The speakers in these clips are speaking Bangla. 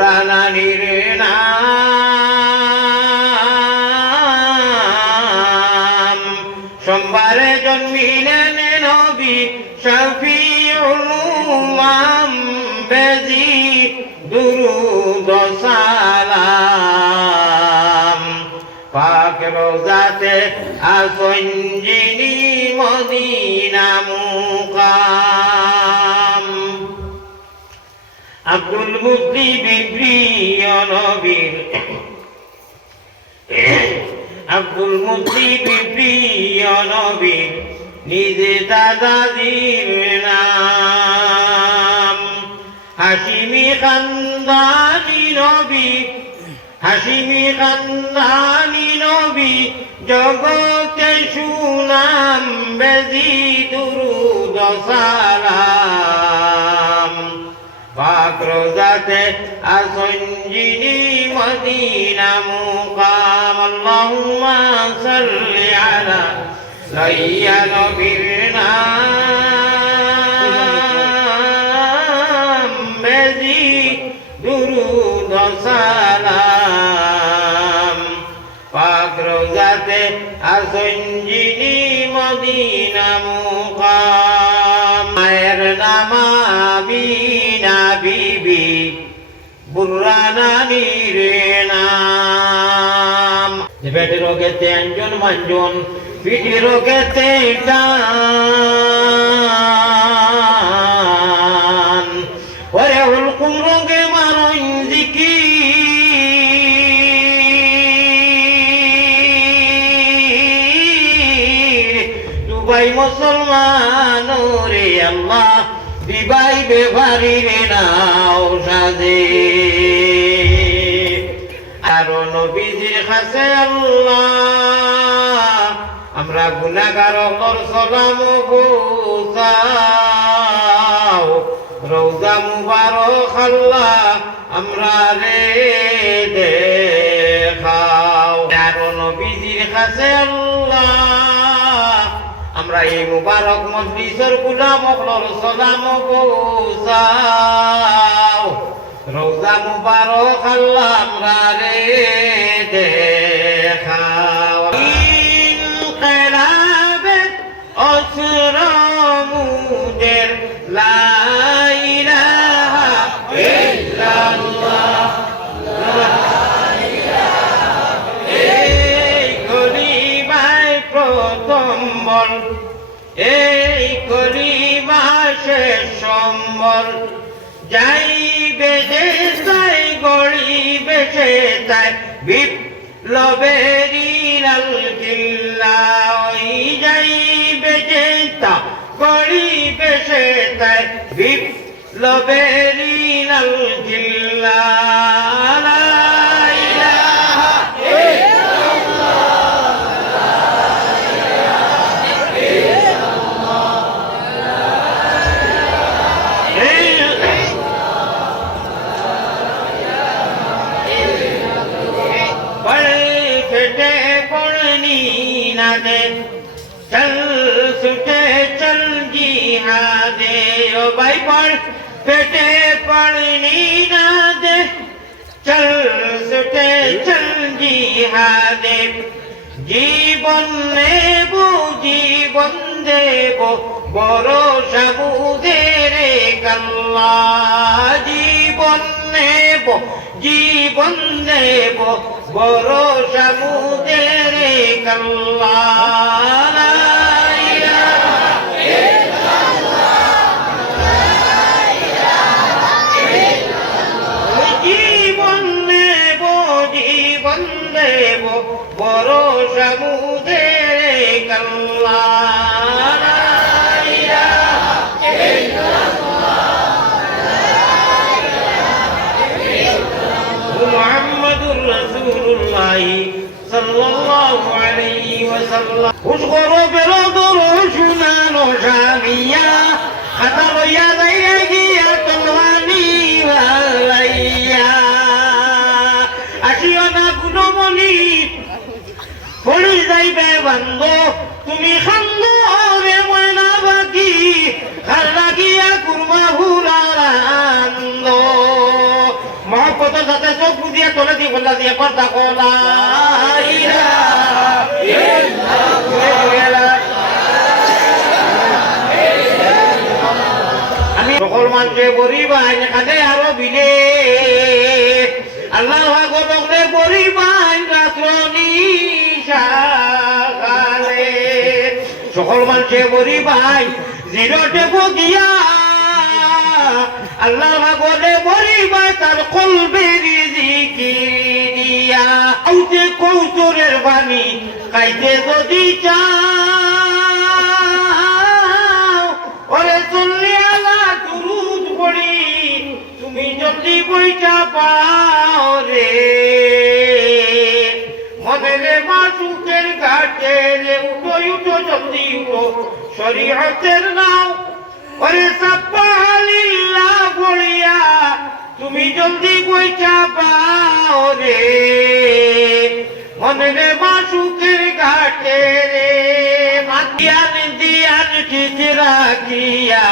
বুড়ানানির নাম সোমবারে জন্মিলেন নবী শফিউল উম্মাম বেজি দুরুদ ও সালাম পাক রোজাতে আসঞ্জিনি মদিনা মুকাম। মুত্তিব প্রিয় নবীর। আব্দুল মুত্তিব প্রিয় নবীর, নিজে দাদাজির নাম। হাসিমি খানদানি নবী, হাসিমি খানদানি নবী, জগতে সুনাম বেজি দুরুদ সালাম। পাক রোজাতে আসঞ্জিনি মদিনা মুকাম। আল্লাহুম্মা সাল্লি আলা লাইয়া নবীর নাম। বেজি দুরুদ সালাম। পাক বুর্রানানির নাম পেটে রোগেতে অঞ্জন মঞ্জন পিঠে রোগেতে টান ওরে হুলকুম রোগে মারণ জিকির দুবাই মুসলমান রে আল্লাহ দিবাই বেভারি রে নাও সাজে আরও নবীজির কাছে আল্লাহ, আমরা গুনাগার অকর সলাম পৌঁছাও। রৌজা মুবারক আল্লাহ, আমরা রে দেখাও। আরও নবীজির কাছে আল্লাহ, আমরা এই মুবারক মজলিসের গুলাম অকলর সলাম পৌঁছাও। রোজা মুবারক আল্লাহ, আমরা রে দেখাও। ইনকিলাবে অসর মুদের লা ইলাহা ইল্লাল্লাহ। এই কলিমায় শেষ সম্বল যাইবে যে তাই, গড়িবে সে তাই লাল কিল্লা ওই যাইবে যে তা গড়িবে সে তাই। বিপ্লবেরই কিল্লা। ओ भाई पढ़ फटे पड़नी न दे चल सुटे चल जी हाँ दे জীবন নেব জীবন দেব বড় সাবুদের কাল্লা জীবন নেব জীবন দেব বড় সাবুদের কাল্লা দেব, বড় সমুদে কল্লা মুহাম্মদুর রাসূলুল্লাহ সাল্লাল্লাহু আলাইহি ওয়াসাল্লাম। উসগরো বেরোদরো শুনানো জানিয়া খাতা লইয়া যাইয়া তুমি রে ময়না বাকি খার লাগিয়া কুরমা হুলার আনন্দ মহব্বত সাথে চোখ বুঝিয়ে চলে দিয়ে বললা দিয়ে আরও বিলে। আল্লাহ বরিবাই সকল মানুষে বরিবাই জিরোটে বগিয়া আল্লাহ গলে বরিবাই তার কলবে রিজিকিরিয়া আউতে কৌতরের বাণী, খাইতে যদি চাও, ওরে চললে দুরুদ পড়ি, তুমি জলদি বইটা পাও। শরীয়তের নাও ওরে সাব্বাহালিল্লাহ বলিয়া, তুমি জলদি বইটা পাও রে। মনের মাসুকের ঘাটে রে মাতিয়ান দিয়ান ঠিক রাখিয়া,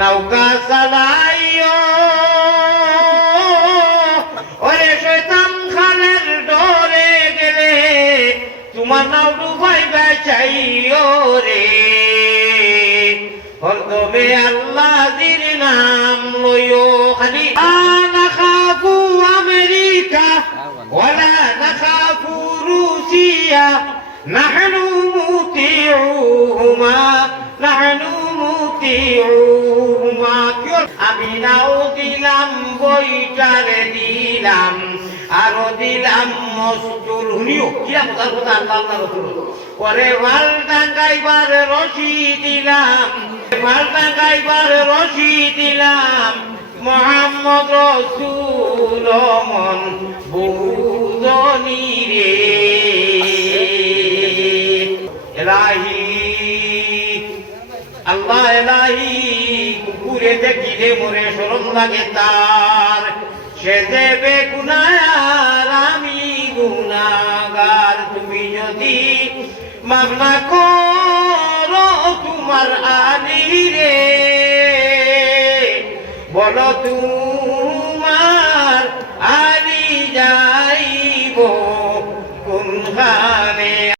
নৌকা চালাইও। ওরে শৈতান খানের ডরে গেলে, তোমার নাও ডুবাই বাঁচাইও। হরদমে আল্লাহ দির নাম লইও খালি আনা খাবু আমেরিকা ولا نخاف روسيا نحن مطيعوهما نحن مطيعوهما আমি নাও দিলাম বইটারে দিলাম আরো দিলাম মস্তুর হুনিও কিরা কোথার কথা আল্লাহ আল্লাহ রসুল পরে ভাল টাঙ্গাইবার রশি দিলাম দিলাম রে। এলাহি, আল্লাহ এলাহি, কুকুরে দেখিলে মোরে সরম লাগে তার। সে দেবে গুনায়ার আমি গুনাগার। তুমি যদি মামলা করো তোমার আলী রে বলো তুমি